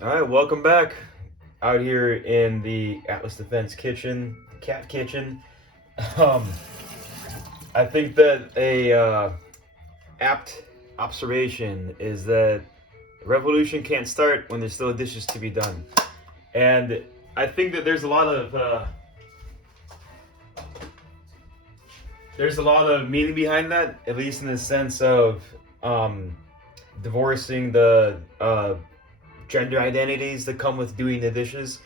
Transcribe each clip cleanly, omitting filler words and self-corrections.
All right, welcome back. Out here in the Atlas Defense kitchen, cat kitchen. Um, I think that a apt observation is that revolution can't start when there's still dishes to be done, and I think that there's a lot of meaning behind that, at least in the sense of um, divorcing the gender identities that come with doing the dishes.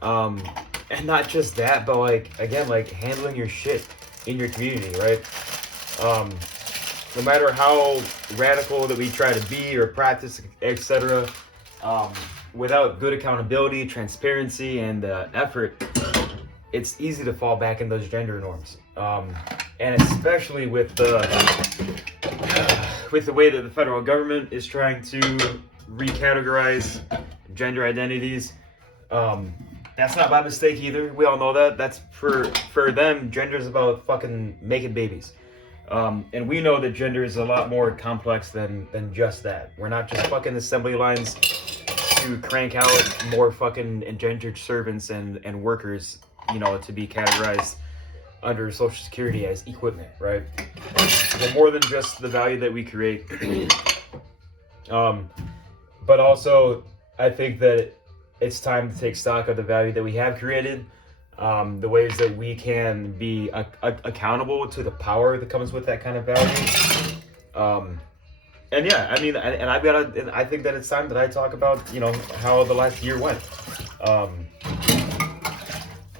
Um, and not just that, but like again, like handling your shit in your community, right? Um, no matter how radical that we try to be or practice, etc., um, without good accountability, transparency, and effort, it's easy to fall back in those gender norms. And especially with the way that the federal government is trying to recategorize gender identities. Um, that's not by mistake either. We all know that. That's for them. Gender is about fucking making babies, and we know that gender is a lot more complex than just that. We're not just fucking assembly lines to crank out more fucking engendered servants and workers, to be categorized under Social Security as equipment, right? We're more than just the value that we create. um, but also, I think that it's time to take stock of the value that we have created, the ways that we can be accountable to the power that comes with that kind of value. And yeah, I mean, and I think that it's time that I talk about, how the last year went. Um,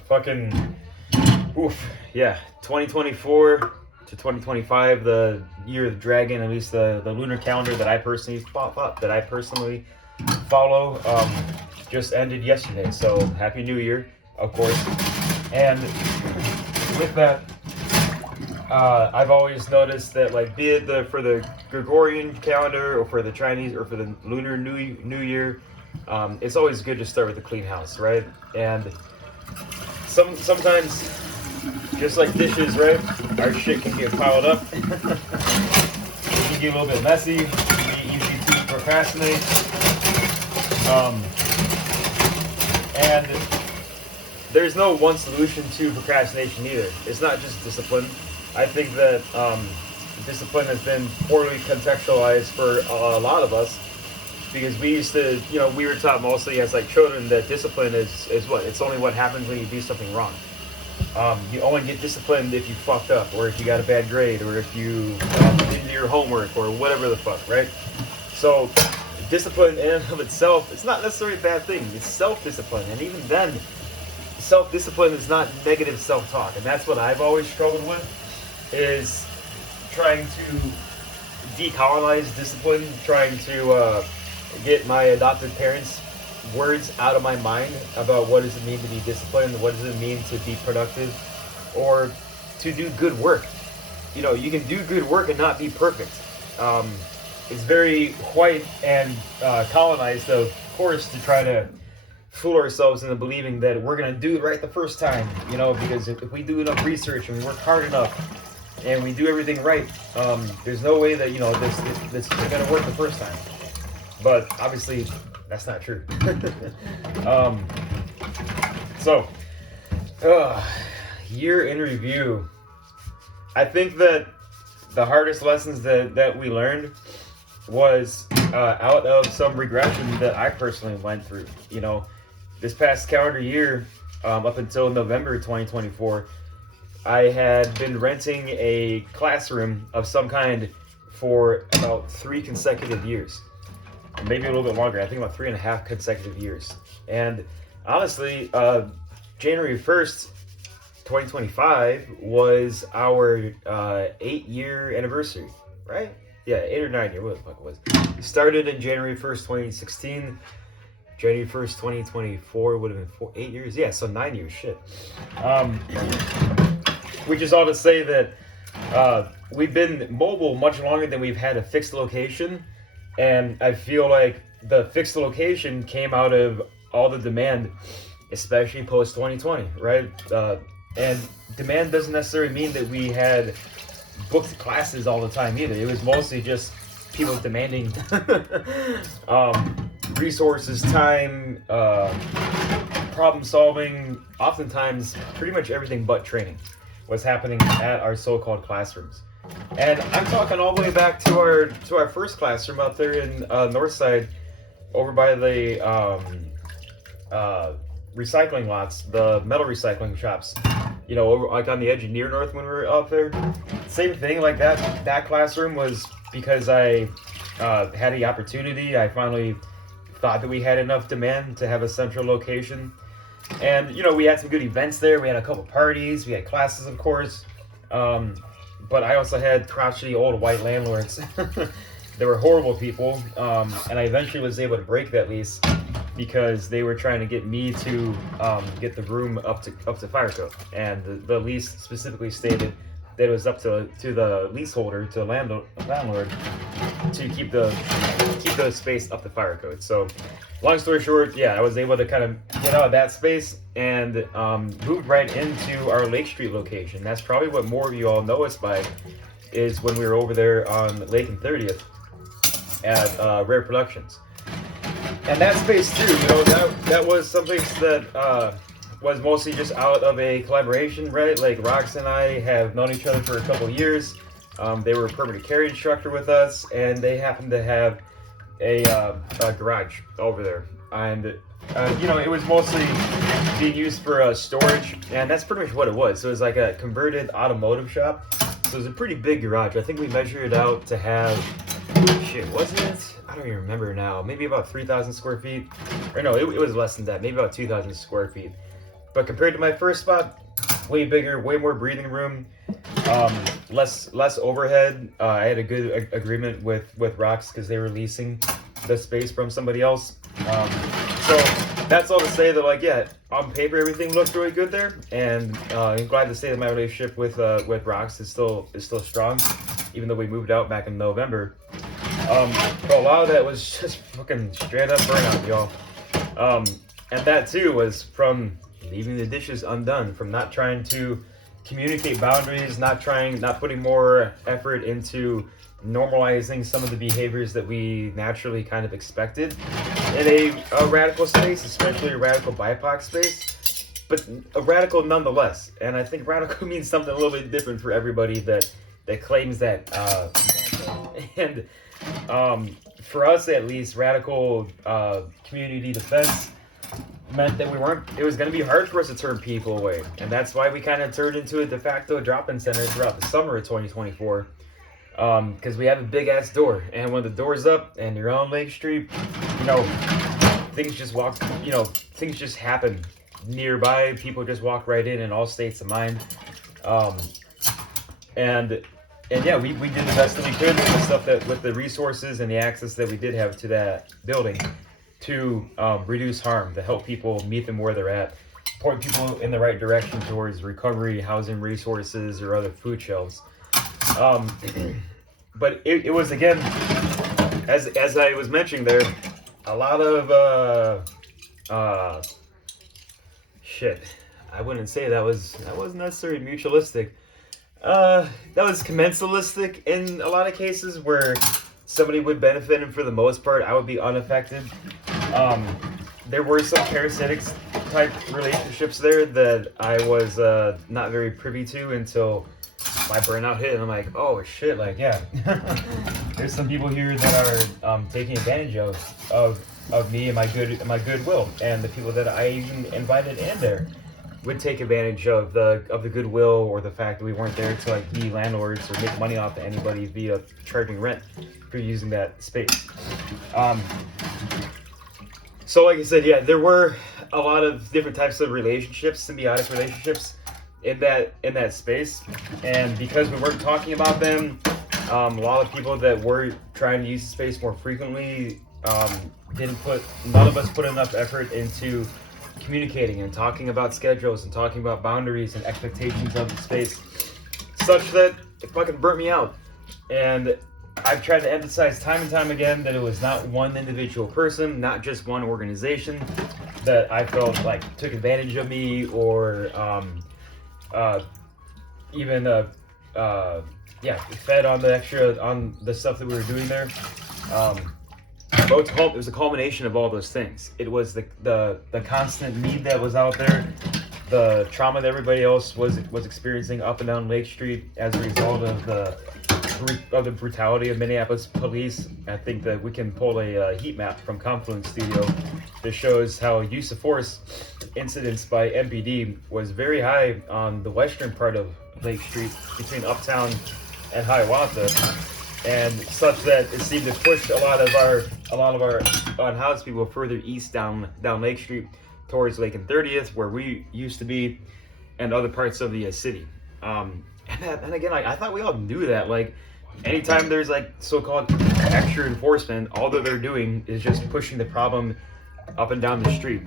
fucking, oof, yeah, 2024 to 2025, the year of the dragon, at least the lunar calendar that I personally follow, just ended yesterday. So happy New Year, of course. And with that, I've always noticed that, like, be it for the Gregorian calendar or for the Chinese or for the Lunar New Year, it's always good to start with a clean house, right? And sometimes, just like dishes, right? Our shit can get piled up. It can get a little bit messy. It can be easy to procrastinate. And there's no one solution to procrastination either. It's not just discipline. I think that discipline has been poorly contextualized for a lot of us because we used to, we were taught mostly as like children that discipline is what? It's only what happens when you do something wrong. You only get disciplined if you fucked up, or if you got a bad grade, or if you didn't do your homework, or whatever the fuck, right? So, discipline in and of itself, it's not necessarily a bad thing. It's self-discipline, and even then, self-discipline is not negative self-talk, and that's what I've always struggled with, is trying to decolonize discipline, trying to get my adopted parents' words out of my mind about what does it mean to be disciplined, what does it mean to be productive, or to do good work. You can do good work and not be perfect. It's very white and colonized, of course, to try to fool ourselves into believing that we're going to do it right the first time, because if we do enough research and we work hard enough and we do everything right, there's no way that, this is going to work the first time. But obviously, that's not true. So, year in review. I think that the hardest lessons that we learned was out of some regression that I personally went through. This past calendar year, up until November 2024, I had been renting a classroom of some kind for about 3 consecutive years. Maybe a little bit longer. I think about 3.5 consecutive years. And honestly, January 1st, 2025 was our 8-year anniversary, right? Yeah, 8 or 9 year, what the fuck it was. It started in January 1st, 2016. January 1st, 2024 would have been 8 years. Yeah, so 9 years, shit. Which is all to say that we've been mobile much longer than we've had a fixed location. And I feel like the fixed location came out of all the demand, especially post 2020, right? And demand doesn't necessarily mean that we had booked classes all the time either. It was mostly just people demanding resources, time, problem solving, oftentimes pretty much everything but training was happening at our so-called classrooms. And I'm talking all the way back to our first classroom out there in Northside, over by the recycling lots, the metal recycling shops. You know, over, like on the edge of near North when we were up there. Same thing, like that classroom was because I had the opportunity. I finally thought that we had enough demand to have a central location. And, you know, we had some good events there. We had a couple parties. We had classes, of course. But I also had crotchety old white landlords. They were horrible people. And I eventually was able to break that lease because they were trying to get me to get the room up to fire code. And the lease specifically stated that it was up to the leaseholder, to the landlord, to keep the space up to fire code. So, long story short, yeah, I was able to kind of get out of that space and moved right into our Lake Street location. That's probably what more of you all know us by, is when we were over there on Lake and 30th at Rare Productions. And that space too, you know, that was something that was mostly just out of a collaboration, right? Like Rox and I have known each other for a couple of years. They were a permanent carry instructor with us, and they happened to have a garage over there. And you know, it was mostly being used for storage, and that's pretty much what it was. So it was like a converted automotive shop. So it was a pretty big garage. I think we measured it out to have, shit, wasn't it? I don't even remember now. Maybe about 3,000 square feet. Or no, it was less than that. Maybe about 2,000 square feet. But compared to my first spot, way bigger, way more breathing room, less overhead. I had a good agreement with Rox because they were leasing the space from somebody else. So that's all to say that, like, yeah, on paper everything looked really good there, and I'm glad to say that my relationship with Rox is still strong, even though we moved out back in November. But a lot of that was just fucking straight up burnout, y'all. And that too was from leaving the dishes undone, from not trying to communicate boundaries, not putting more effort into normalizing some of the behaviors that we naturally kind of expected in a radical space, especially a radical BIPOC space, but a radical nonetheless. And I think radical means something a little bit different for everybody that claims that. And for us, at least, radical community defense meant that it was going to be hard for us to turn people away. And that's why we kind of turned into a de facto drop-in center throughout the summer of 2024. Because we have a big ass door, and when the door's up and you're on Lake Street, you know, things just happen nearby. People just walk right in all states of mind. And yeah, we did the best that we could with the stuff with the resources and the access that we did have to that building to reduce harm, to help people meet them where they're at, point people in the right direction towards recovery, housing resources, or other food shelves. But it was, again, as I was mentioning there, a lot of shit. I wouldn't say that wasn't necessarily mutualistic. That was commensalistic in a lot of cases where somebody would benefit, and for the most part, I would be unaffected. There were some parasitic type relationships there that I was not very privy to until my burnout hit, and I'm like, oh shit, like, yeah, there's some people here that are taking advantage of me and my goodwill, and the people that I even invited in there would take advantage of the goodwill, or the fact that we weren't there to like be landlords or make money off of anybody via charging rent for using that space. So like I said, yeah, there were a lot of different types of relationships, symbiotic relationships in that space, and because we weren't talking about them, a lot of people that were trying to use the space more frequently none of us put enough effort into communicating and talking about schedules and talking about boundaries and expectations of the space, such that it fucking burnt me out. And I've tried to emphasize time and time again that it was not one individual person, not just one organization that I felt like took advantage of me, or even fed on the extra, on the stuff that we were doing there. Road to Home, it was a culmination of all those things. It was the constant need that was out there, the trauma that everybody else was experiencing up and down Lake Street as a result of the brutality of Minneapolis police. I think that we can pull a heat map from Confluence Studio that shows how use of force incidents by MPD was very high on the western part of Lake Street between Uptown and Hiawatha, and such that it seemed to push a lot of our unhoused people further east down Lake Street towards Lake and 30th, where we used to be, and other parts of the city. And again, like, I thought we all knew that. Like, anytime there's like so-called extra enforcement, all that they're doing is just pushing the problem up and down the street.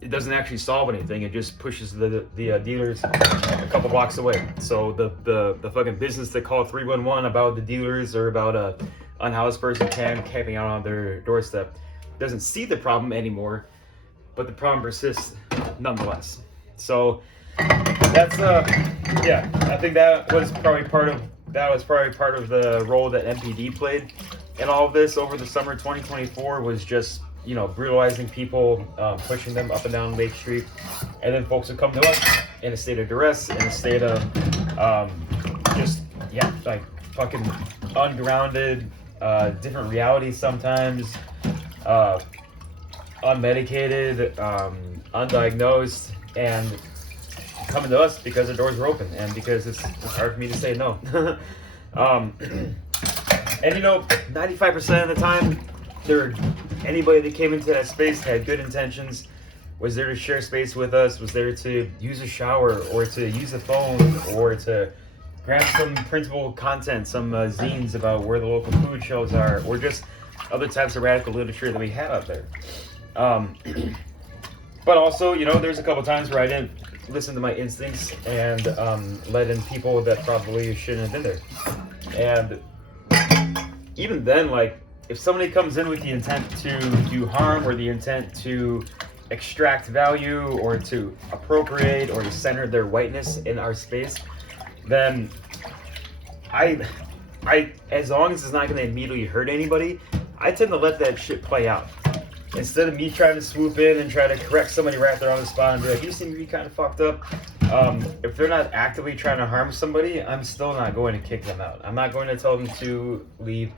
It doesn't actually solve anything. It just pushes the dealers a couple blocks away. So the fucking business that called 311 about the dealers or about a unhoused person camping out on their doorstep doesn't see the problem anymore, but the problem persists nonetheless. So that's yeah, I think that was probably part of the role that MPD played in all of this over the summer 2024, was just, you know, brutalizing people, pushing them up and down Lake Street, and then folks would come to us in a state of duress, in a state of just, yeah, like fucking ungrounded, different realities sometimes, unmedicated, undiagnosed, and coming to us because the doors were open and because it's hard for me to say no. And you know, 95% of the time, anybody that came into that space had good intentions, was there to share space with us, was there to use a shower or to use the phone or to grab some printable content, some zines about where the local food shelves are, or just other types of radical literature that we had out there. But also, you know, there's a couple times where I didn't listen to my instincts and let in people that probably shouldn't have been there. And even then, like, if somebody comes in with the intent to do harm or the intent to extract value or to appropriate or to center their whiteness in our space, then I as long as it's not going to immediately hurt anybody, I tend to let that shit play out. Instead of me trying to swoop in and try to correct somebody right there on the spot and be like, you seem to be kind of fucked up. If they're not actively trying to harm somebody, I'm still not going to kick them out. I'm not going to tell them to leave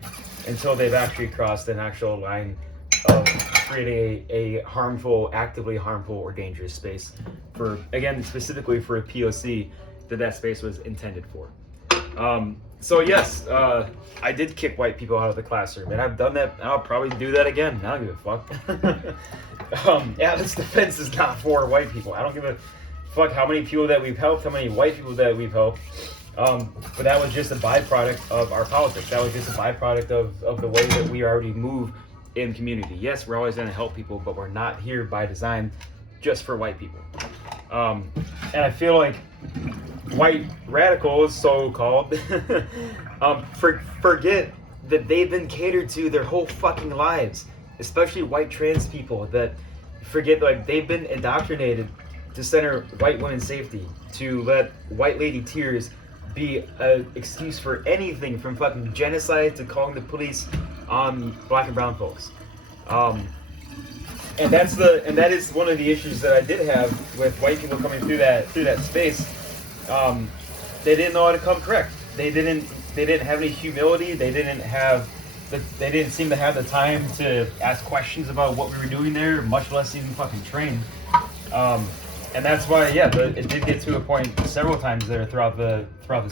until they've actually crossed an actual line of creating a harmful, actively harmful or dangerous space for, again, specifically for a POC that space was intended for. So yes, I did kick white people out of the classroom, and I've done that. I'll probably do that again. I don't give a fuck. Yeah, this defense is not for white people. I don't give a fuck how many people that we've helped, how many white people that we've helped. But that was just a byproduct of our politics. That was just a byproduct of the way that we already move in community. Yes, we're always going to help people, but we're not here by design just for white people. And I feel like white radicals, so-called, forget that they've been catered to their whole fucking lives, especially white trans people, that forget, like, they've been indoctrinated to center white women's safety, to let white lady tears be an excuse for anything from fucking genocide to calling the police on black and brown folks. And that is one of the issues that I did have with white people coming through that space. They didn't know how to come correct. They didn't have any humility. They didn't seem to have the time to ask questions about what we were doing there, much less even fucking train. And that's why, yeah, it did get to a point several times there throughout the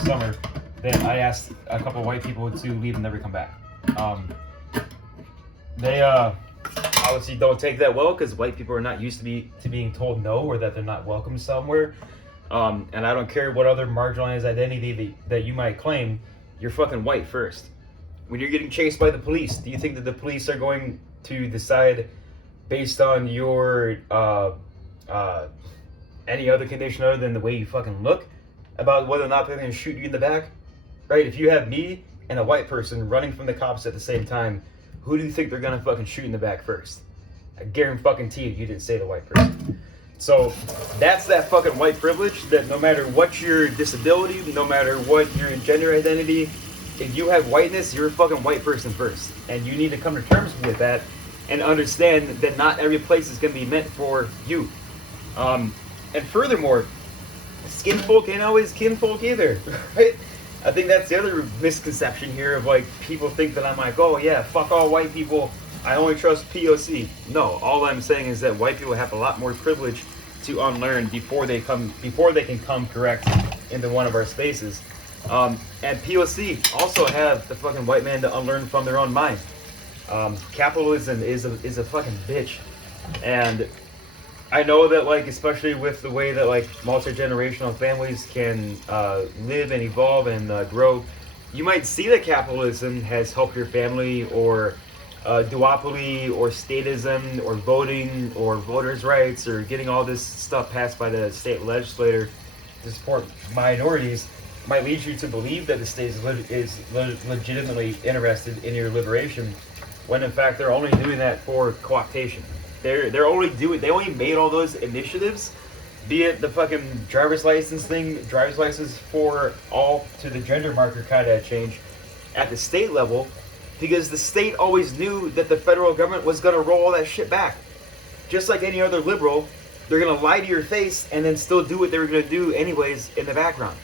summer that I asked a couple of white people to leave and never come back. They obviously don't take that well, because white people are not used to being told no, or that they're not welcome somewhere. And I don't care what other marginalized identity that you might claim, you're fucking white first. When you're getting chased by the police, do you think that the police are going to decide based on your any other condition other than the way you fucking look about whether or not they're going to shoot you in the back? Right? If you have me and a white person running from the cops at the same time, who do you think they're going to fucking shoot in the back first? I guarantee you didn't say the white person. So that's that fucking white privilege, that no matter what your disability, no matter what your gender identity, if you have whiteness, you're a fucking white person first, and you need to come to terms with that and understand that not every place is going to be meant for you. And furthermore, skin folk ain't always kinfolk either, right? I think that's the other misconception here of like people think that I'm like, oh yeah, fuck all white people, I only trust POC. No, all I'm saying is that white people have a lot more privilege to unlearn before they can come correct into one of our spaces. And POC also have the fucking white man to unlearn from their own mind. Capitalism is a fucking bitch, and I know that, like, especially with the way that like multi-generational families can live and evolve and grow, you might see that capitalism has helped your family, or duopoly, or statism, or voting, or voters' rights, or getting all this stuff passed by the state legislature to support minorities, might lead you to believe that the state is legitimately interested in your liberation, when in fact they're only doing that for cooptation. They only made all those initiatives, be it the fucking driver's license for all to the gender marker kind of change at the state level, because the state always knew that the federal government was going to roll all that shit back. Just like any other liberal, they're going to lie to your face and then still do what they were going to do anyways in the background.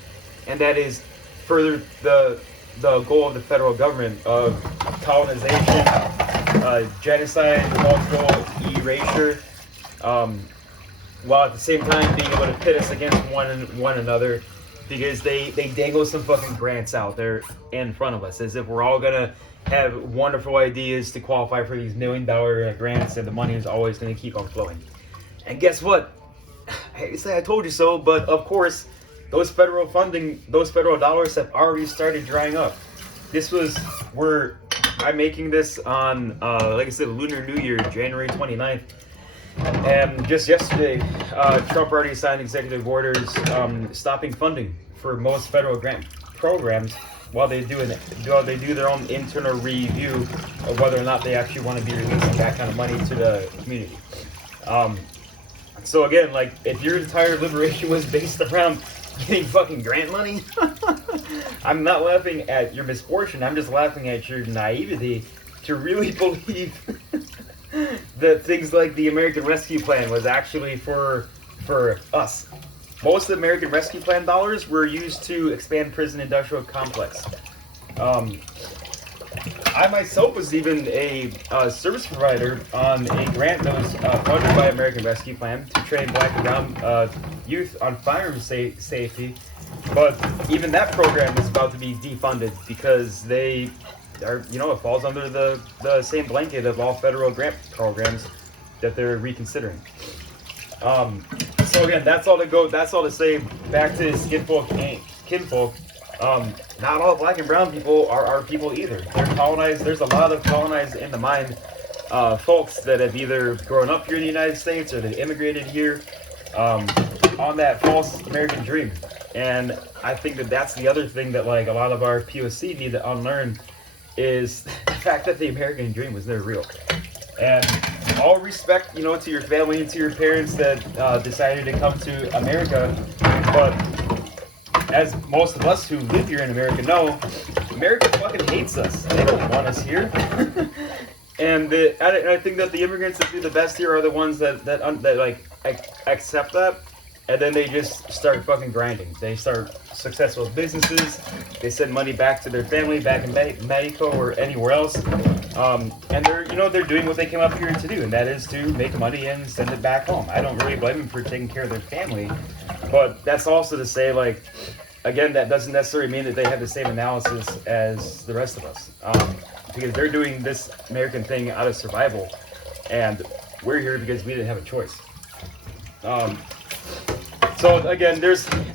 And that is further the goal of the federal government of colonization, genocide, cultural erasure, while at the same time being able to pit us against one another, because they dangle some fucking grants out there in front of us as if we're all gonna have wonderful ideas to qualify for these $1 million grants, and the money is always gonna keep on flowing. And guess what? I say I told you so, but of course, those federal dollars have already started drying up. I'm making this on, like I said, Lunar New Year, January 29th. And just yesterday, Trump already signed executive orders stopping funding for most federal grant programs while they do their own internal review of whether or not they actually want to be releasing that kind of money to the community. So again, like, if your entire liberation was based around getting fucking grant money, I'm not laughing at your misfortune. I'm just laughing at your naivety to really believe that things like the American Rescue Plan was actually for us. Most of the American Rescue Plan dollars were used to expand prison industrial complex. I myself was even a service provider on a grant that was funded by American Rescue Plan to train black and brown youth on firearm safety. But even that program is about to be defunded because they are, it falls under the same blanket of all federal grant programs that they're reconsidering. So again, that's all to say. Back to kinfolk. Not all black and brown people are our people either. They're colonized. There's a lot of colonized in the mind folks that have either grown up here in the United States or they immigrated here on that false American dream. And I think that's the other thing that like a lot of our POC need to unlearn is the fact that the American dream was never real. And all respect, to your family and to your parents that decided to come to America, but as most of us who live here in America know, America fucking hates us. They don't want us here. And I think that the immigrants that do the best here are the ones that like accept that, and then they just start fucking grinding. They start successful businesses. They send money back to their family, back in Mexico or anywhere else. And they're doing what they came up here to do, and that is to make money and send it back home. I don't really blame them for taking care of their family, but that's also to say, like, again, that doesn't necessarily mean that they have the same analysis as the rest of us, because they're doing this American thing out of survival, and we're here because we didn't have a choice. So again,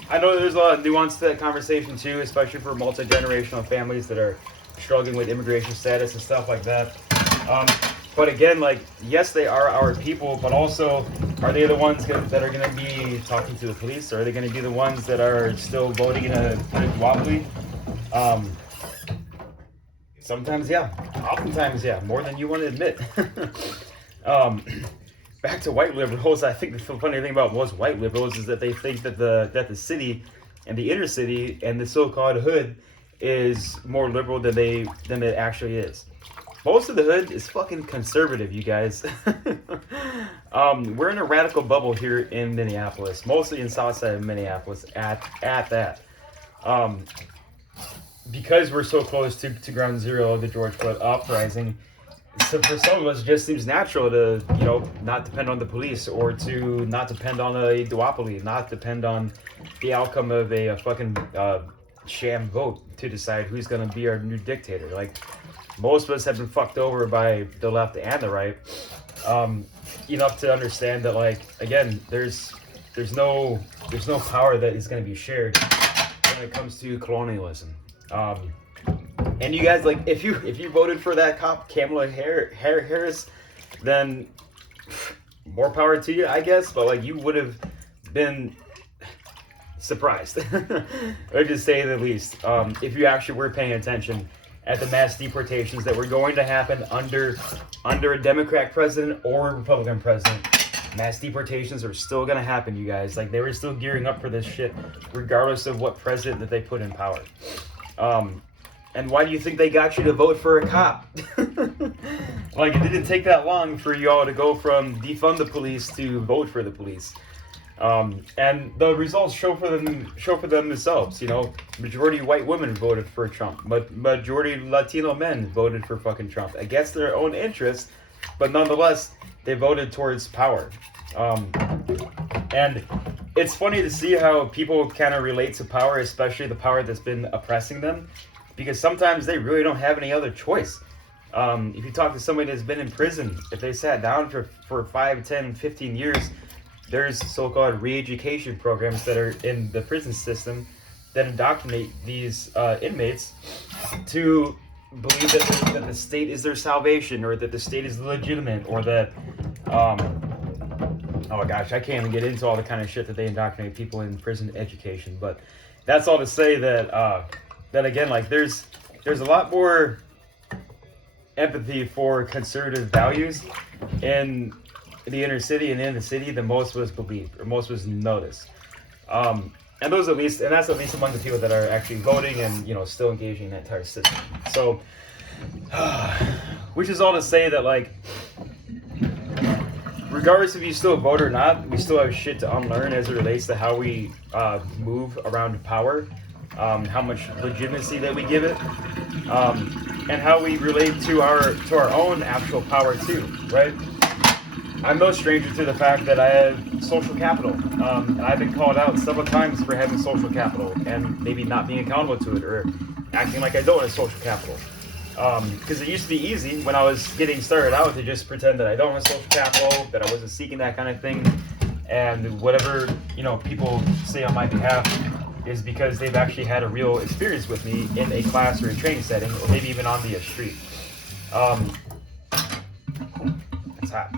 I know there's a lot of nuance to that conversation too, especially for multi-generational families that are struggling with immigration status and stuff like that. But again, like, yes, they are our people, but also, are they the ones that are going to be talking to the police? Or are they going to be the ones that are still voting in a duopoly? Sometimes, yeah. Oftentimes, yeah. More than you want to admit. Back to white liberals, I think the funny thing about most white liberals is that they think that the city and the inner city and the so-called hood is more liberal than it actually is. Most of the hood is fucking conservative, you guys. We're in a radical bubble here in Minneapolis, mostly in south side of Minneapolis at that. Because we're so close to ground zero of the George Floyd uprising, so for some of us, it just seems natural to, not depend on the police, or to not depend on a duopoly, not depend on the outcome of a fucking sham vote to decide who's going to be our new dictator. Like, most of us have been fucked over by the left and the right, enough to understand that, like, again, there's no power that is going to be shared when it comes to colonialism. And you guys, like, if you voted for that cop, Kamala Harris, then more power to you, I guess. But, like, you would have been surprised, or to say the least, if you actually were paying attention at the mass deportations that were going to happen under a Democrat president or a Republican president. Mass deportations are still going to happen, you guys. Like, they were still gearing up for this shit, regardless of what president that they put in power. And why do you think they got you to vote for a cop? Like, it didn't take that long for y'all to go from defund the police to vote for the police. And the results show for them themselves. Majority white women voted for Trump, but majority Latino men voted for fucking Trump against their own interests, but nonetheless they voted towards power. And it's funny to see how people kind of relate to power, especially the power that's been oppressing them, because sometimes they really don't have any other choice. If you talk to somebody that's been in prison, if they sat down for 5, 10, 15 years, there's so-called re-education programs that are in the prison system that indoctrinate these inmates to believe that the state is their salvation, or that the state is legitimate, or that, oh gosh, I can't even get into all the kind of shit that they indoctrinate people in prison education. But that's all to say that, that again, like, there's a lot more empathy for conservative values in the inner city and in the city than most of us believe, or most of us notice. And that's at least among the people that are actually voting and, still engaging in that entire system. So, which is all to say that, like, regardless if you still vote or not, we still have shit to unlearn as it relates to how we move around power, how much legitimacy that we give it, and how we relate to our own actual power too, right? I'm no stranger to the fact that I have social capital. I've been called out several times for having social capital and maybe not being accountable to it, or acting like I don't have social capital. Because it used to be easy when I was getting started out to just pretend that I don't have social capital, that I wasn't seeking that kind of thing, and whatever people say on my behalf is because they've actually had a real experience with me in a class or a training setting, or maybe even on the street. It's hot.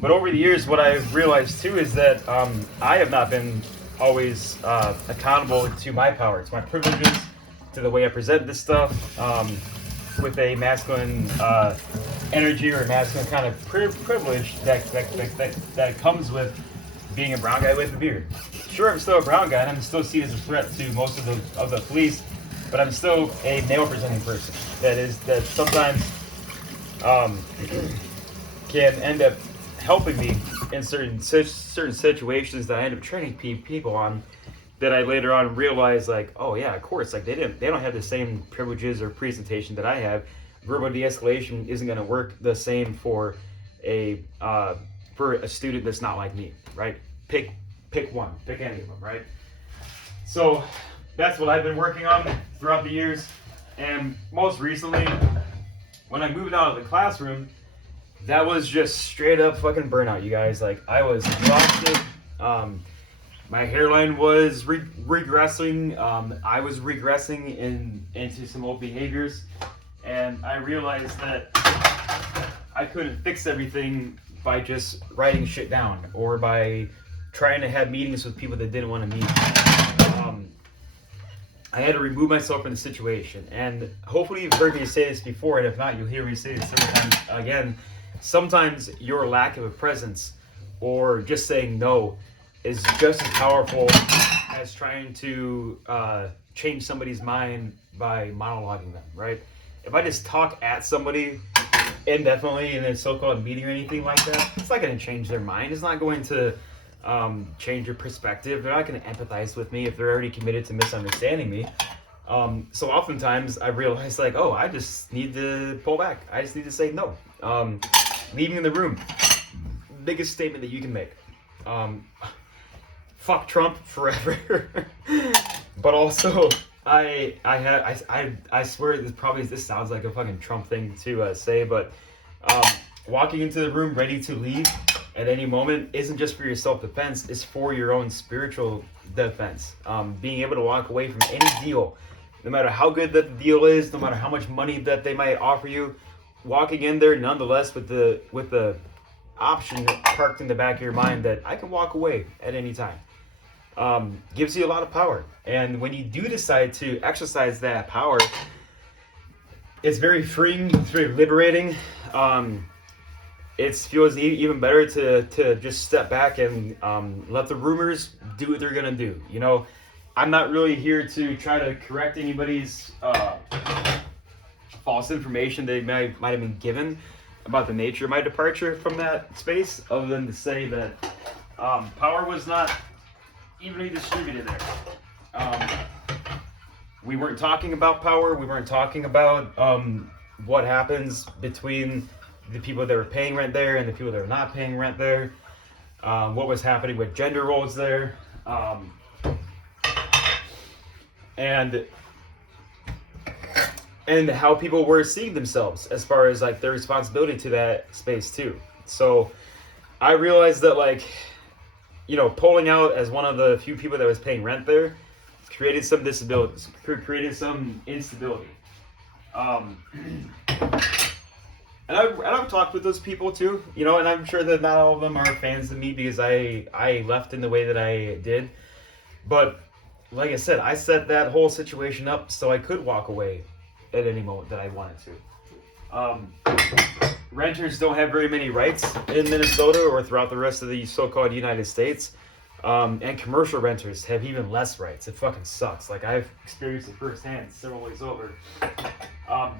But over the years, what I've realized too is that I have not been always accountable to my power, to my privileges, to the way I present this stuff, with a masculine energy, or a masculine kind of privilege that comes with being a brown guy with a beard. Sure, I'm still a brown guy, and I'm still seen as a threat to most of the police, but I'm still a male-presenting person that sometimes can end up helping me in certain situations that I end up training people on, that I later on realize, like, oh yeah, of course, like they don't have the same privileges or presentation that I have. Verbal de-escalation isn't going to work the same for a student that's not like me, right? Pick any of them, right? So that's what I've been working on throughout the years, and most recently, when I moved out of the classroom, that was just straight up fucking burnout, you guys. Like, I was exhausted. My hairline was regressing. I was regressing into some old behaviors, and I realized that I couldn't fix everything by just writing shit down, or by trying to have meetings with people that didn't want to meet. I had to remove myself from the situation, and hopefully you've heard me say this before, and if not, you'll hear me say this several times again. Sometimes your lack of a presence, or just saying no, is just as powerful as trying to change somebody's mind by monologuing them, right? If I just talk at somebody indefinitely in a so-called meeting or anything like that, it's not going to change their mind. It's not going to change your perspective. They're not going to empathize with me if they're already committed to misunderstanding me. So oftentimes I realize like, oh, I just need to pull back. I just need to say no. Leaving the room, biggest statement that you can make. Fuck Trump forever. But also, I swear this sounds like a fucking Trump thing to say, but walking into the room ready to leave at any moment isn't just for your self-defense, it's for your own spiritual defense. Being able to walk away from any deal, no matter how good that the deal is, no matter how much money that they might offer you, walking in there nonetheless with the option parked in the back of your mind that I can walk away at any time, gives you a lot of power. And when you do decide to exercise that power, it's very freeing, it's very liberating. It feels even better to just step back and let the rumors do what they're gonna do. You know, I'm not really here to try to correct anybody's false information they might have been given about the nature of my departure from that space, other than to say that power was not evenly distributed there. We weren't talking about power. We weren't talking about what happens between the people that were paying rent there and the people that were not paying rent there. What was happening with gender roles there. And how people were seeing themselves as far as like their responsibility to that space too. So I realized that, like, you know, pulling out as one of the few people that was paying rent there created some disabilities, created some instability. And I've talked with those people too, you know, and I'm sure that not all of them are fans of me because I left in the way that I did. But like I said, I set that whole situation up so I could walk away at any moment that I wanted to. Renters don't have very many rights in Minnesota or throughout the rest of the so-called United States. And commercial renters have even less rights. It fucking sucks. Like, I've experienced it firsthand several ways over.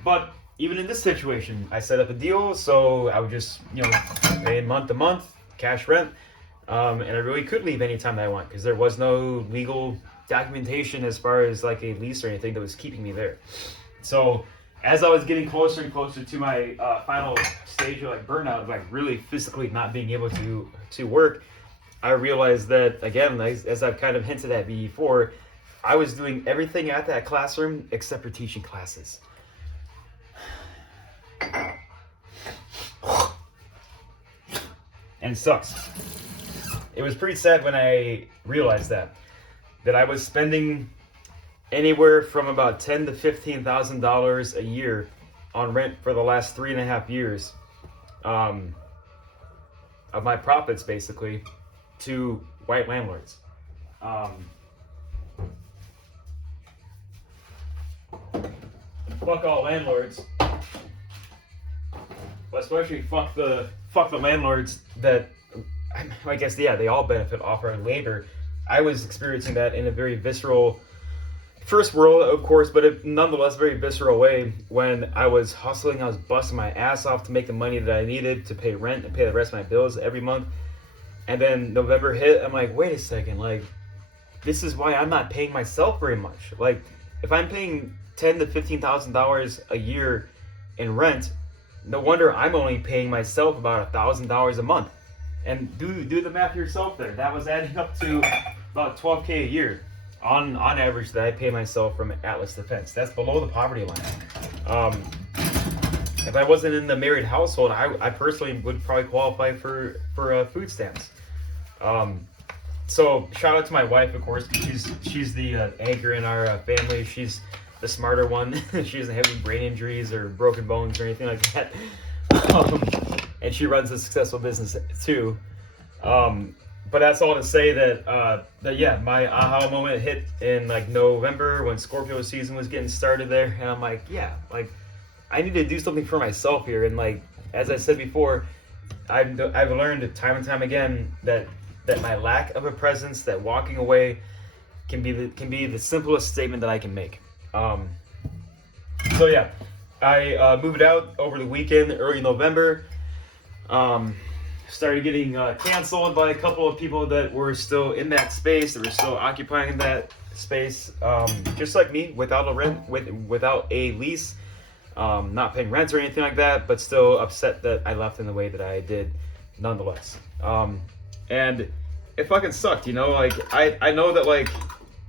But even in this situation, I set up a deal, so I would just, you know, pay month to month, cash rent. And I really could leave anytime that I want because there was no legal documentation as far as like a lease or anything that was keeping me there. So as I was getting closer and closer to my final stage of like burnout, of like really physically not being able to work, I realized that, again, as I've kind of hinted at before, I was doing everything at that classroom except for teaching classes. And it sucks. It was pretty sad when I realized that I was spending anywhere from about $10,000 to $15,000 a year on rent for the last 3.5 years of my profits, basically, to white landlords. Fuck all landlords, but especially fuck the landlords that, I guess, yeah, they all benefit off our labor. I was experiencing that in a very visceral, first world, of course, but a nonetheless very visceral way when I was hustling. I was busting my ass off to make the money that I needed to pay rent and pay the rest of my bills every month. And then November hit, I'm like, wait a second, like, this is why I'm not paying myself very much. Like, if I'm paying $10,000 to $15,000 a year in rent, no wonder I'm only paying myself about $1,000 a month. And do the math yourself there. That was adding up to about $12K a year on average that I pay myself from Atlas Defense. That's below the poverty line. If I wasn't in the married household, I personally would probably qualify for food stamps. So shout out to my wife, of course, because she's the anchor in our family. She's the smarter one. She doesn't have any brain injuries or broken bones or anything like that. And she runs a successful business too. But that's all to say that yeah, my aha moment hit in like November when Scorpio season was getting started there, and I'm like, yeah, like, I need to do something for myself here. And like, as I said before, I've learned time and time again that my lack of a presence, that walking away can be the simplest statement that I can make. So yeah, I moved out over the weekend, early November. Started getting canceled by a couple of people that were still in that space, that were still occupying that space, just like me, without a rent, without a lease, not paying rent or anything like that, but still upset that I left in the way that I did, nonetheless. And it fucking sucked, you know. Like I know that like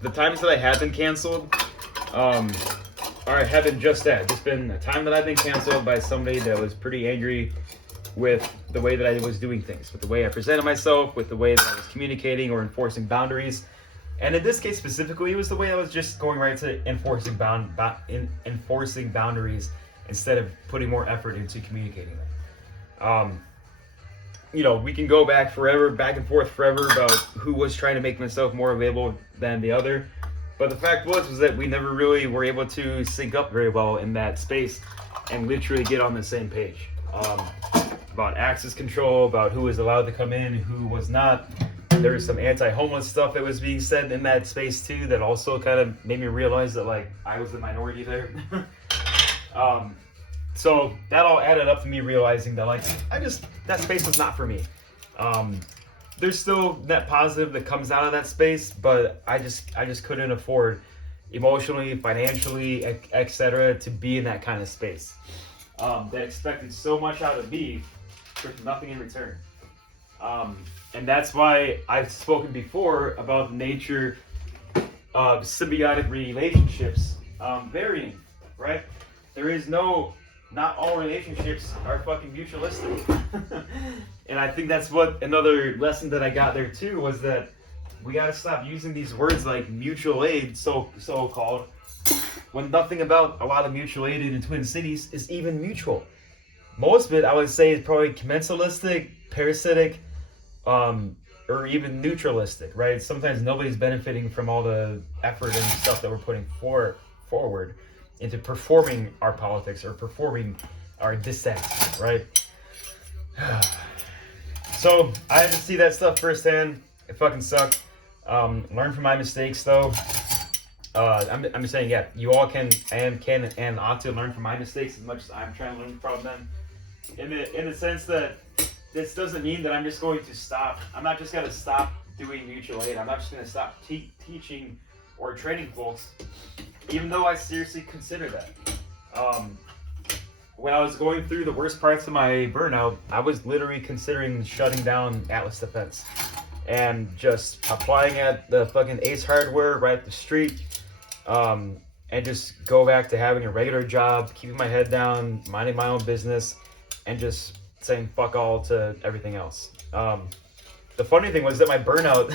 the times that I have been canceled, or have been just that. Just been a time that I've been canceled by somebody that was pretty angry with the way that I was doing things, with the way I presented myself, with the way that I was communicating or enforcing boundaries. And in this case specifically, it was the way I was just going right to enforcing boundaries instead of putting more effort into communicating them. You know, we can go back and forth forever about who was trying to make themselves more available than the other. But the fact was that we never really were able to sync up very well in that space and literally get on the same page. About access control, about who was allowed to come in, who was not. There was some anti-homeless stuff that was being said in that space too that also kind of made me realize that like I was the minority there. So that all added up to me realizing that like that space was not for me. There's still net positive that comes out of that space, but I just couldn't afford emotionally, financially, etc. to be in that kind of space. That expected so much out of me for nothing in return. And that's why I've spoken before about the nature of symbiotic relationships varying, right? Not all relationships are fucking mutualistic. And I think that's what another lesson that I got there too was that we gotta stop using these words like mutual aid, so-called, when nothing about a lot of mutual aid in the Twin Cities is even mutual. Most of it, I would say, is probably commensalistic, parasitic, or even neutralistic, right? Sometimes nobody's benefiting from all the effort and stuff that we're putting forward into performing our politics or performing our dissent, right? So I had to see that stuff firsthand. It fucking sucked. Learn from my mistakes, though. I'm just saying, yeah, you all can and ought to learn from my mistakes as much as I'm trying to learn from them. In the sense that this doesn't mean that I'm just going to stop. I'm not just going to stop doing mutual aid. I'm not just going to stop teaching or training folks, even though I seriously consider that. When I was going through the worst parts of my burnout, I was literally considering shutting down Atlas Defense and just applying at the fucking Ace Hardware right up the street, and just go back to having a regular job, keeping my head down, minding my own business, and just saying fuck all to everything else. The funny thing was that my burnout,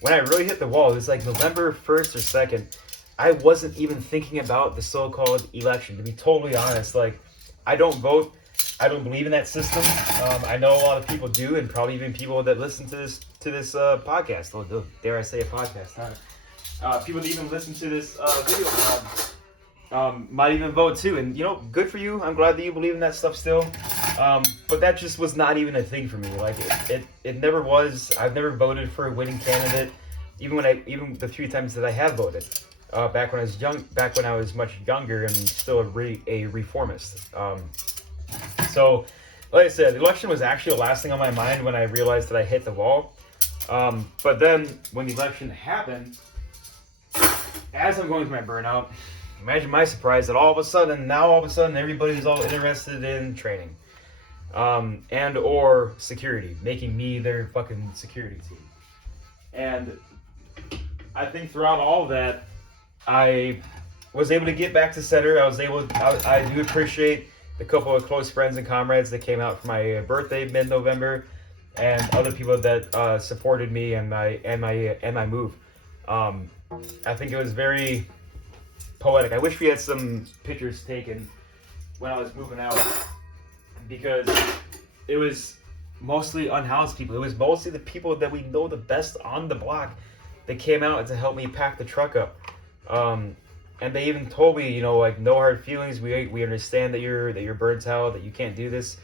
when I really hit the wall, it was like November 1st or 2nd. I wasn't even thinking about the so-called election, to be totally honest. Like, I don't vote. I don't believe in that system. I know a lot of people do, and probably even people that listen to this podcast. Or dare I say a podcast? People that even listen to this video might even vote too. And you know, good for you. I'm glad that you believe in that stuff still. But that just was not even a thing for me. Like it never was. I've never voted for a winning candidate, even the 3 times that I have voted. Back when I was much younger and still a reformist. So, like I said, the election was actually the last thing on my mind when I realized that I hit the wall. But then when the election happened, as I'm going through my burnout, imagine my surprise that all of a sudden everybody's all interested in training, and or security, making me their fucking security team. And I think throughout all of that, I was able to get back to center. I do appreciate the couple of close friends and comrades that came out for my birthday mid-November, and other people that supported me and my move. I think it was very poetic. I wish we had some pictures taken when I was moving out, because it was mostly unhoused people. It was mostly the people that we know the best on the block that came out to help me pack the truck up. And they even told me, you know, like, no hard feelings. We understand that you're burnt out, that you can't do this.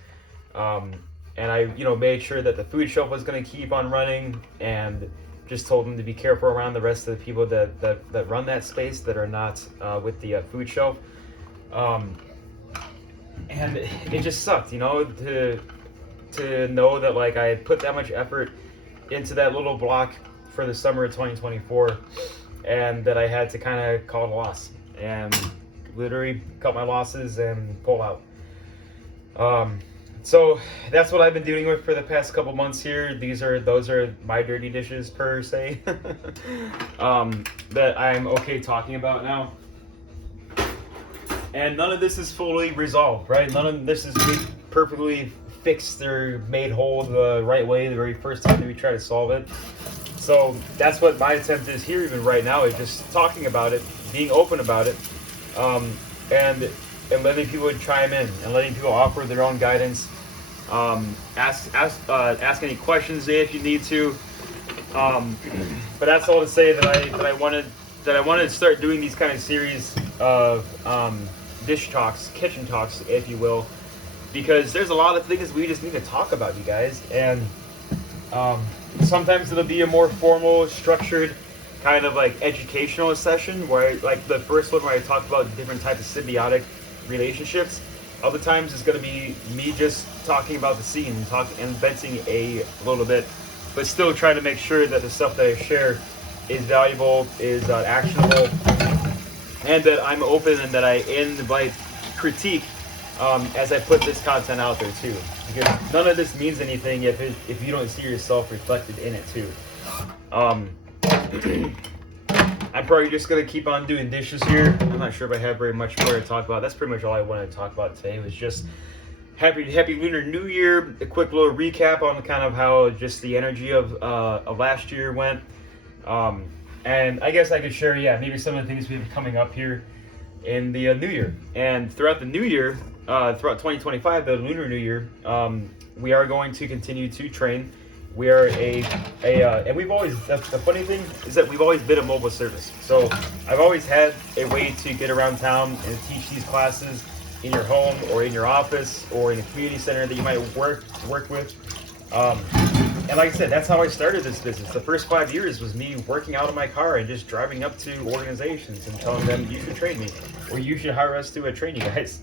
And I, you know, made sure that the food shelf was going to keep on running, and just told them to be careful around the rest of the people that run that space that are not with the food shelf. And it just sucked, you know, to know that like I had put that much effort into that little block for the summer of 2024, and that I had to kind of call it a loss and literally cut my losses and pull out. So that's what I've been dealing with for the past couple months here. Those are my dirty dishes per se, that I'm okay talking about now. And none of this is fully resolved, right? None of this is perfectly fixed or made whole the right way the very first time that we try to solve it. So that's what my attempt is here even right now, is just talking about it, being open about it, and letting people chime in and letting people offer their own guidance. Ask any questions if you need to. But that's all to say that I wanted to start doing these kind of series of dish talks, kitchen talks, if you will, because there's a lot of things we just need to talk about, you guys. And sometimes it'll be a more formal, structured, kind of like educational session where, like the first one where I talked about different types of symbiotic relationships. Other times it's going to be me just talking about the scene and venting a little bit, but still trying to make sure that the stuff that I share is valuable, is actionable, and that I'm open and that I invite critique as I put this content out there too. Because none of this means anything if you don't see yourself reflected in it too. I'm probably just going to keep on doing dishes here. I'm not sure if I have very much more to talk about. That's pretty much all I wanted to talk about today. It was just happy Lunar New Year. A quick little recap on kind of how just the energy of last year went. And I guess I could share, maybe some of the things we have coming up here in the new year. And throughout the new year, throughout 2025, the Lunar New Year, we are going to continue to train. We are and we've always, the funny thing is that we've always been a mobile service. So I've always had a way to get around town and teach these classes in your home or in your office or in a community center that you might work with. And like I said, that's how I started this business. The first 5 years was me working out of my car and just driving up to organizations and telling them, you should train me, or you should hire us to train you guys.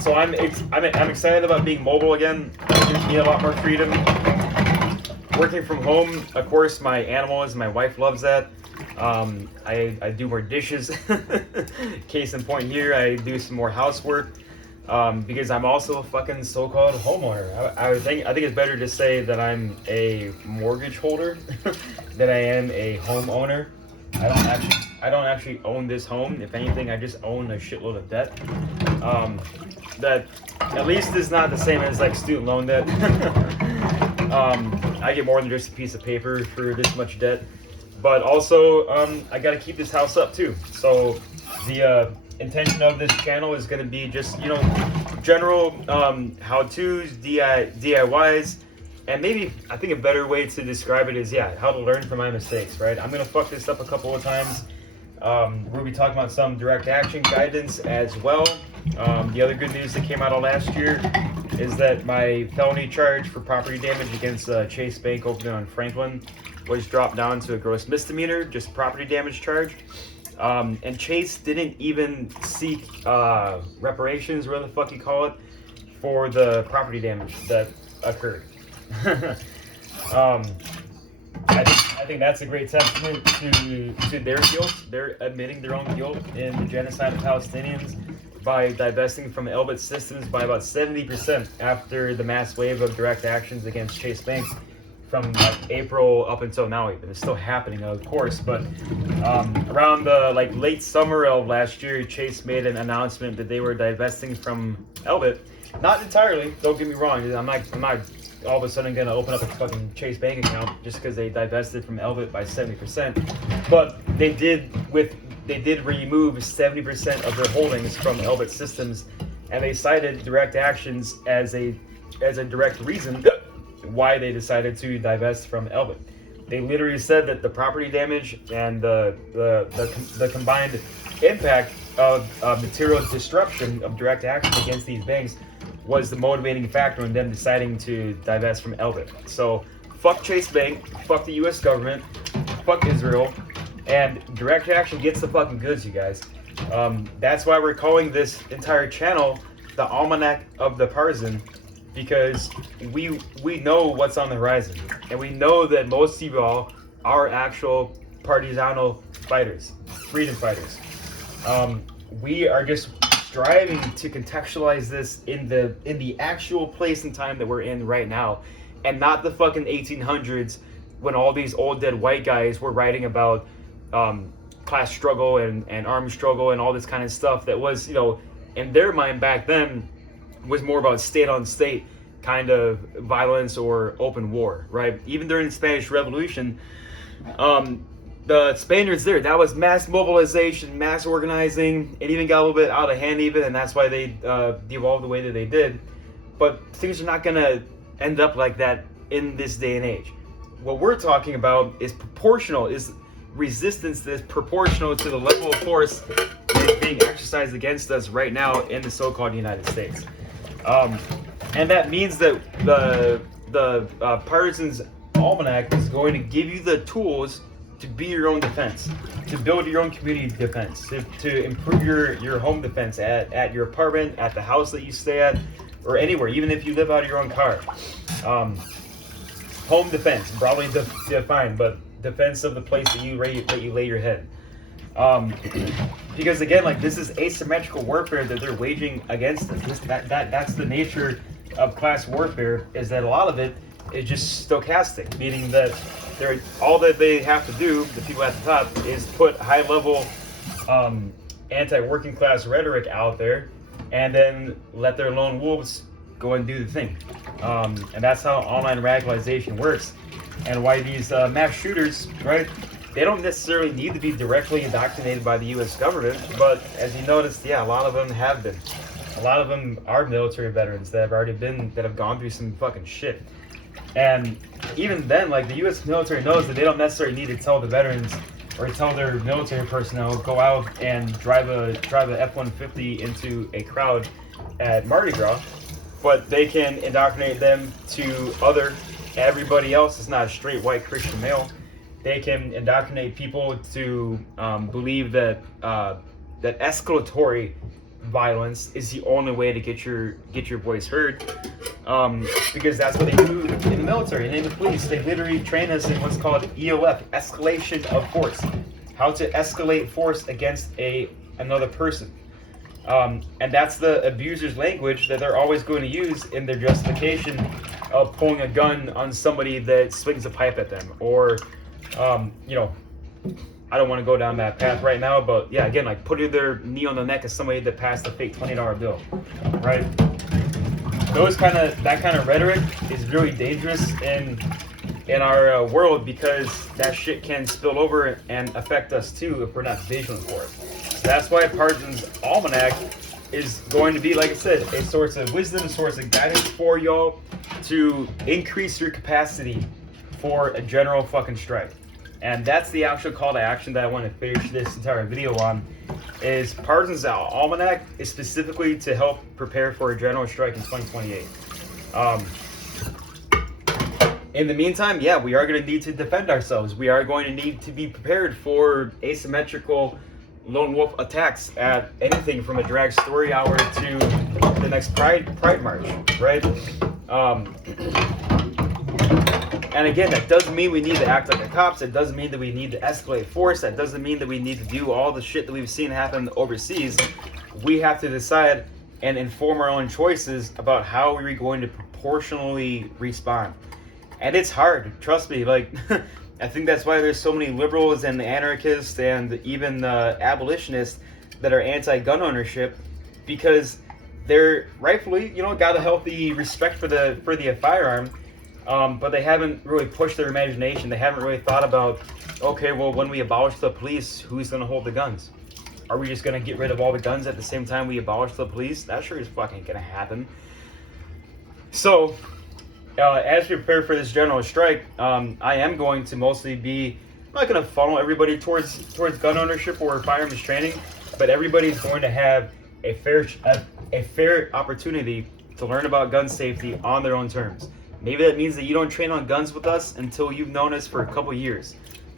So I'm excited about being mobile again. It gives me a lot more freedom. Working from home, of course, my animals, my wife loves that. I do more dishes. Case in point here, I do some more housework. Because I'm also a fucking so-called homeowner. I think it's better to say that I'm a mortgage holder than I am a homeowner. I don't actually own this home. If anything, I just own a shitload of debt. That at least is not the same as like student loan debt. I get more than just a piece of paper for this much debt. But also, I got to keep this house up too. So the intention of this channel is going to be just, general how-tos, DIYs, and maybe, I think a better way to describe it is, how to learn from my mistakes, right? I'm going to fuck this up a couple of times. We'll be talking about some direct action guidance as well. The other good news that came out of last year is that my felony charge for property damage against Chase Bank over on Franklin was dropped down to a gross misdemeanor, just property damage charge. And Chase didn't even seek reparations, or whatever the fuck you call it, for the property damage that occurred. I think that's a great testament to their guilt. They're admitting their own guilt in the genocide of Palestinians by divesting from Elbit Systems by about 70% after the mass wave of direct actions against Chase Bank from like April up until now. Even it's still happening, of course, but around the late summer of last year, Chase made an announcement that they were divesting from Elbit. Not entirely, don't get me wrong. I'm not all of a sudden gonna open up a fucking Chase Bank account just because they divested from Elbit by 70%. But they did remove 70% of their holdings from Elbit Systems, and they cited direct actions as a direct reason why they decided to divest from Elbit. They literally said that the property damage and the combined impact of material disruption of direct action against these banks was the motivating factor in them deciding to divest from Elbit. So fuck Chase Bank, fuck the US government, fuck Israel, and direct action gets the fucking goods, you guys. That's why we're calling this entire channel the Almanac of the Partisan, because we know what's on the horizon, and we know that most of you all are actual Partisano fighters, freedom fighters. We are just striving to contextualize this in the actual place and time that we're in right now, and not the fucking 1800s when all these old dead white guys were writing about class struggle and armed struggle and all this kind of stuff that was, you know, in their mind back then was more about state on state kind of violence or open war, right? Even during the Spanish Revolution, the Spaniards there, that was mass mobilization, mass organizing. It even got a little bit out of hand even, and that's why they devolved the way that they did. But things are not going to end up like that in this day and age. What we're talking about is proportional, is resistance that is proportional to the level of force that is being exercised against us right now in the so-called United States. And that means that the Partisan's Almanac is going to give you the tools to be your own defense, to build your own community defense, to improve your home defense at your apartment, at the house that you stay at, or anywhere, even if you live out of your own car. Home defense, broadly defined, but defense of the place that you lay your head. Because again, like, this is asymmetrical warfare that they're waging against us. That's the nature of class warfare, is that a lot of it is just stochastic, meaning that all that they have to do, the people at the top, is put high-level anti-working class rhetoric out there, and then let their lone wolves go and do the thing. And that's how online radicalization works, and why these mass shooters, right? They don't necessarily need to be directly indoctrinated by the U.S. government, but as you noticed, yeah, a lot of them have been. A lot of them are military veterans that have gone through some fucking shit. And even then, like, the U.S. military knows that they don't necessarily need to tell the veterans or tell their military personnel go out and drive a F-150 into a crowd at Mardi Gras, but they can indoctrinate them to everybody else is not a straight white Christian male. They can indoctrinate people to believe that that escalatory violence is the only way to get your voice heard, because that's what they do in the military and in the police. They literally train us in what's called EOF, escalation of force, how to escalate force against another person. And that's the abuser's language that they're always going to use in their justification of pulling a gun on somebody that swings a pipe at them, or I don't want to go down that path right now, but yeah, again, like putting their knee on the neck of somebody that passed a fake $20 bill, right? That kind of rhetoric is really dangerous in our world, because that shit can spill over and affect us too if we're not vigilant for it. So that's why Partisan's Almanac is going to be, like I said, a source of wisdom, a source of guidance for y'all to increase your capacity for a general fucking strike. And that's the actual call to action that I want to finish this entire video on, is Partisan's Almanac is specifically to help prepare for a general strike in 2028. In the meantime, yeah, we are going to need to defend ourselves. We are going to need to be prepared for asymmetrical lone wolf attacks at anything from a drag story hour to the next Pride March, right? And again, that doesn't mean we need to act like the cops. It doesn't mean that we need to escalate force. That doesn't mean that we need to do all the shit that we've seen happen overseas. We have to decide and inform our own choices about how we're going to proportionally respond. And it's hard, trust me. Like, I think that's why there's so many liberals and anarchists and even abolitionists that are anti-gun ownership, because they're rightfully, got a healthy respect for the firearm. But they haven't really pushed their imagination. They haven't really thought about, okay, well, when we abolish the police, who's going to hold the guns? Are we just going to get rid of all the guns at the same time we abolish the police? That sure is fucking going to happen. So, as we prepare for this general strike, I am going to mostly be, I'm not going to funnel everybody towards gun ownership or firearms training, but everybody's going to have a fair opportunity to learn about gun safety on their own terms. Maybe that means that you don't train on guns with us until you've known us for a couple years.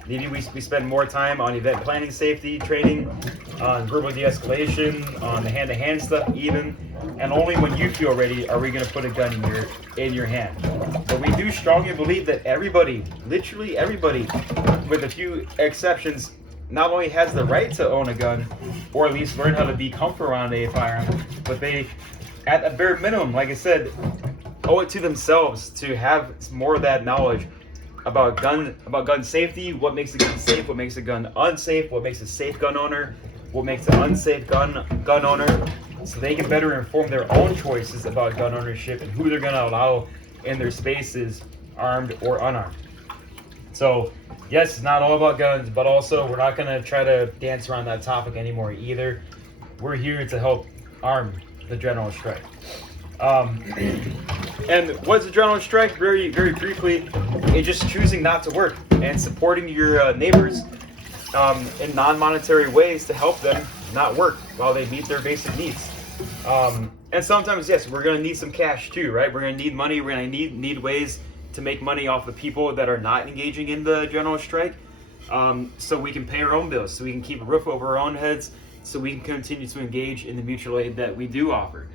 Maybe we spend more time on event planning, safety training, on verbal de-escalation, on the hand-to-hand stuff even. And only when you feel ready are we going to put a gun in your hand. But we do strongly believe that everybody, literally everybody, with a few exceptions, not only has the right to own a gun, or at least learn how to be comfortable around a firearm, but they, at a bare minimum, like I said, owe it to themselves to have more of that knowledge about gun safety, what makes a gun safe, what makes a gun unsafe, what makes a safe gun owner, what makes an unsafe gun owner, so they can better inform their own choices about gun ownership and who they're going to allow in their spaces, armed or unarmed. So yes, it's not all about guns, but also we're not going to try to dance around that topic anymore either. We're here to help arm the general strike. And what's a general strike? Very, very briefly, it's just choosing not to work and supporting your neighbors in non-monetary ways to help them not work while they meet their basic needs. And sometimes, yes, we're going to need some cash too, right? We're going to need money. We're going to need ways to make money off the people that are not engaging in the general strike, so we can pay our own bills, so we can keep a roof over our own heads, so we can continue to engage in the mutual aid that we do offer.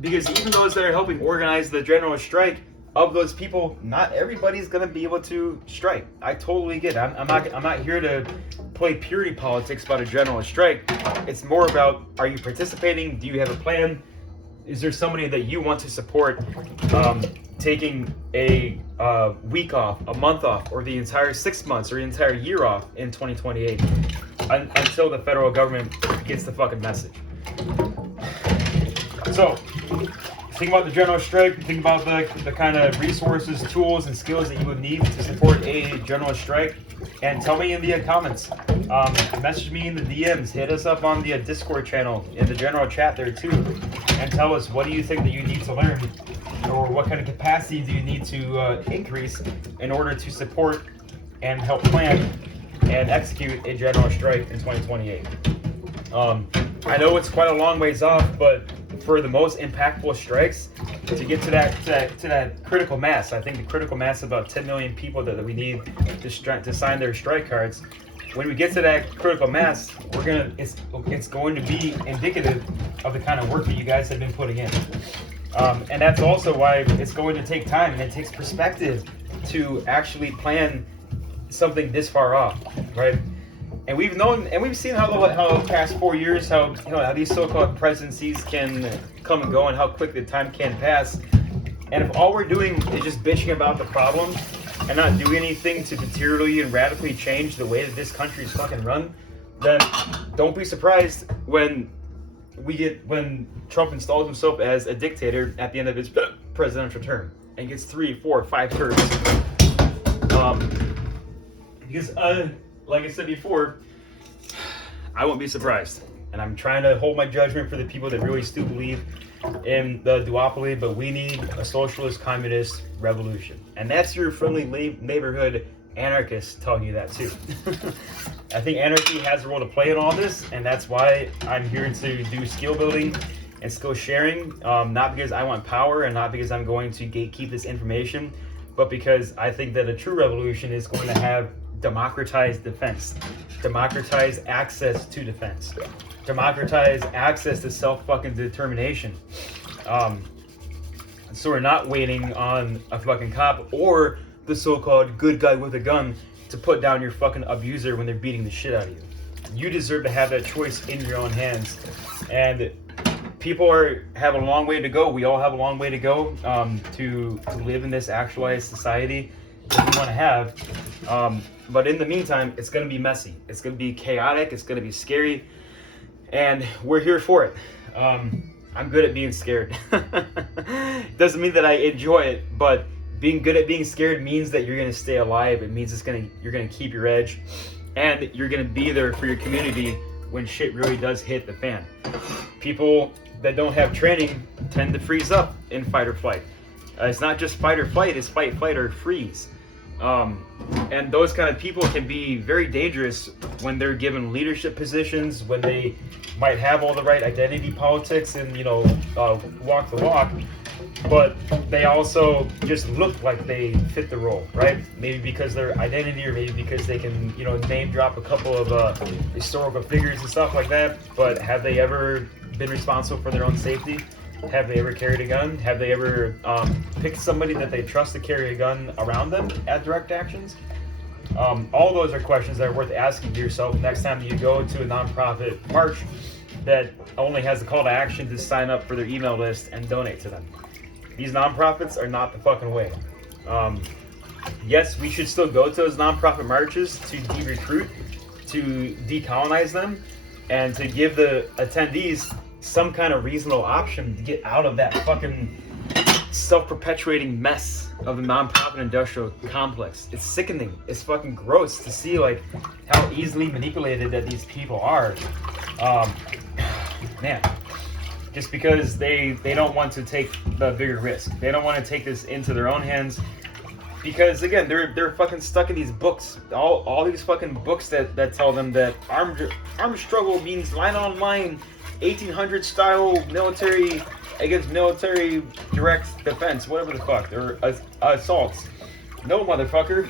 Because even those that are helping organize the general strike, of those people, not everybody's going to be able to strike. I totally get it. I'm not here to play purity politics about a general strike. It's more about, are you participating? Do you have a plan? Is there somebody that you want to support taking a week off, a month off, or the entire 6 months or the entire year off in 2028 until the federal government gets the fucking message? So, think about the general strike, think about the kind of resources, tools, and skills that you would need to support a general strike, and tell me in the comments. Message me in the DMs, hit us up on the Discord channel, in the general chat there too, and tell us what do you think that you need to learn, or what kind of capacity do you need to increase in order to support and help plan and execute a general strike in 2028. I know it's quite a long ways off, but for the most impactful strikes, to get to that critical mass, I think the critical mass of about 10 million people that we need to sign their strike cards. When we get to that critical mass, it's going to be indicative of the kind of work that you guys have been putting in, and that's also why it's going to take time and it takes perspective to actually plan something this far off, right? And we've known, and we've seen how the past 4 years, how these so-called presidencies can come and go, and how quick the time can pass. And if all we're doing is just bitching about the problem and not doing anything to materially and radically change the way that this country is fucking run, then don't be surprised when Trump installs himself as a dictator at the end of his presidential term and gets 3, 4, 5 terms. Because like I said before, I won't be surprised. And I'm trying to hold my judgment for the people that really still believe in the duopoly, but we need a socialist, communist revolution. And that's your friendly neighborhood anarchist telling you that too. I think anarchy has a role to play in all this, and that's why I'm here to do skill building and skill sharing, not because I want power and not because I'm going to gatekeep this information, but because I think that a true revolution is going to have democratized defense, democratized access to defense, democratized access to self-fucking determination. So we're not waiting on a fucking cop or the so-called good guy with a gun to put down your fucking abuser when they're beating the shit out of you. You deserve to have that choice in your own hands. And people have a long way to go. We all have a long way to go to live in this actualized society that we want to have. But in the meantime, it's going to be messy. It's going to be chaotic. It's going to be scary. And we're here for it. I'm good at being scared. Doesn't mean that I enjoy it, but being good at being scared means that you're going to stay alive. It means you're going to keep your edge, and you're going to be there for your community when shit really does hit the fan. People that don't have training tend to freeze up in fight or flight. It's not just fight or flight, it's fight, flight, or freeze. And those kind of people can be very dangerous when they're given leadership positions, when they might have all the right identity politics and, walk the walk. but they also just look like they fit the role, right? Maybe because their identity, or maybe because they can, you know, name drop a couple of historical figures and stuff like that. But have they ever been responsible for their own safety? Have they ever carried a gun? Have they ever picked somebody that they trust to carry a gun around them at direct actions? All those are questions that are worth asking to yourself next time you go to a nonprofit march that only has a call to action to sign up for their email list and donate to them. These nonprofits are not the fucking way. Yes, we should still go to those nonprofit marches to de-recruit, to decolonize them, and to give the attendees some kind of reasonable option to get out of that fucking self-perpetuating mess of the nonprofit industrial complex. It's sickening. It's fucking gross to see like how easily manipulated that these people are. Man, just because they don't want to take the bigger risk. They don't want to take this into their own hands. Because again, they're fucking stuck in these books. All these fucking books that tell them that armed struggle means line on line, 1800 style military against military direct defense, whatever the fuck, or assaults. No, motherfucker.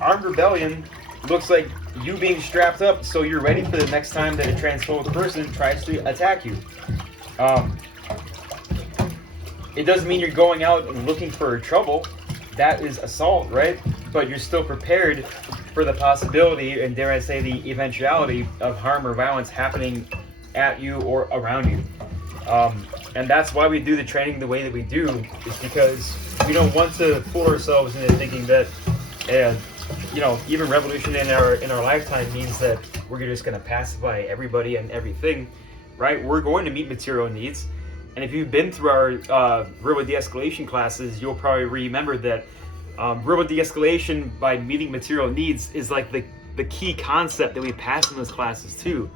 Armed rebellion looks like you being strapped up so you're ready for the next time that a transphobic person tries to attack you. It doesn't mean you're going out and looking for trouble. That is assault, right? But you're still prepared for the possibility, and dare I say the eventuality, of harm or violence happening at you or around you. And that's why we do the training the way that we do, is because we don't want to fool ourselves into thinking that, you know, even revolution in our lifetime means that we're just going to pacify everybody and everything, right? We're going to meet material needs. And if you've been through our verbal de-escalation classes, you'll probably remember that verbal de-escalation by meeting material needs is like the key concept that we pass in those classes too.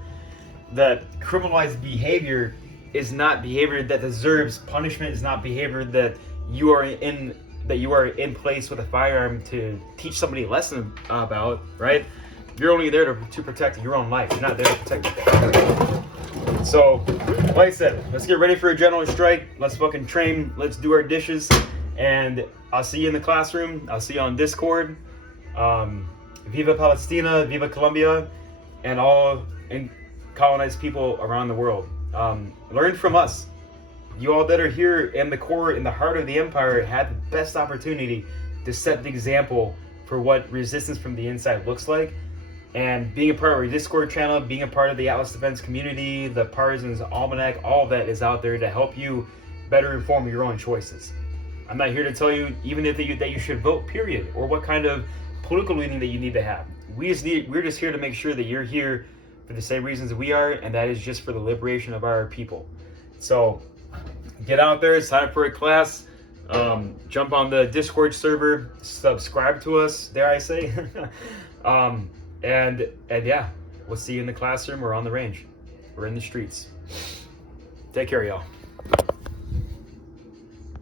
That criminalized behavior is not behavior that deserves punishment, is not behavior that you are in place with a firearm to teach somebody a lesson about, right? You're only there to protect your own life. You're not there to protect your. So, like I said, let's get ready for a general strike. Let's fucking train. Let's do our dishes. And I'll see you in the classroom. I'll see you on Discord. Viva Palestina, Viva Colombia, and all colonized people around the world. Learn from us. You all that are here in the core, in the heart of the empire, had the best opportunity to set the example for what resistance from the inside looks like. And being a part of our Discord channel, being a part of the Atlas Defense community, the Partisans Almanac, all of that is out there to help you better inform your own choices. I'm not here to tell you even that you should vote, period, or what kind of political leaning that you need to have. We're just here to make sure that you're here for the same reasons that we are, and that is just for the liberation of our people. So get out there, sign up for a class, jump on the Discord server, subscribe to us, dare I say. And yeah, we'll see you in the classroom or on the range or in the streets. Take care, y'all.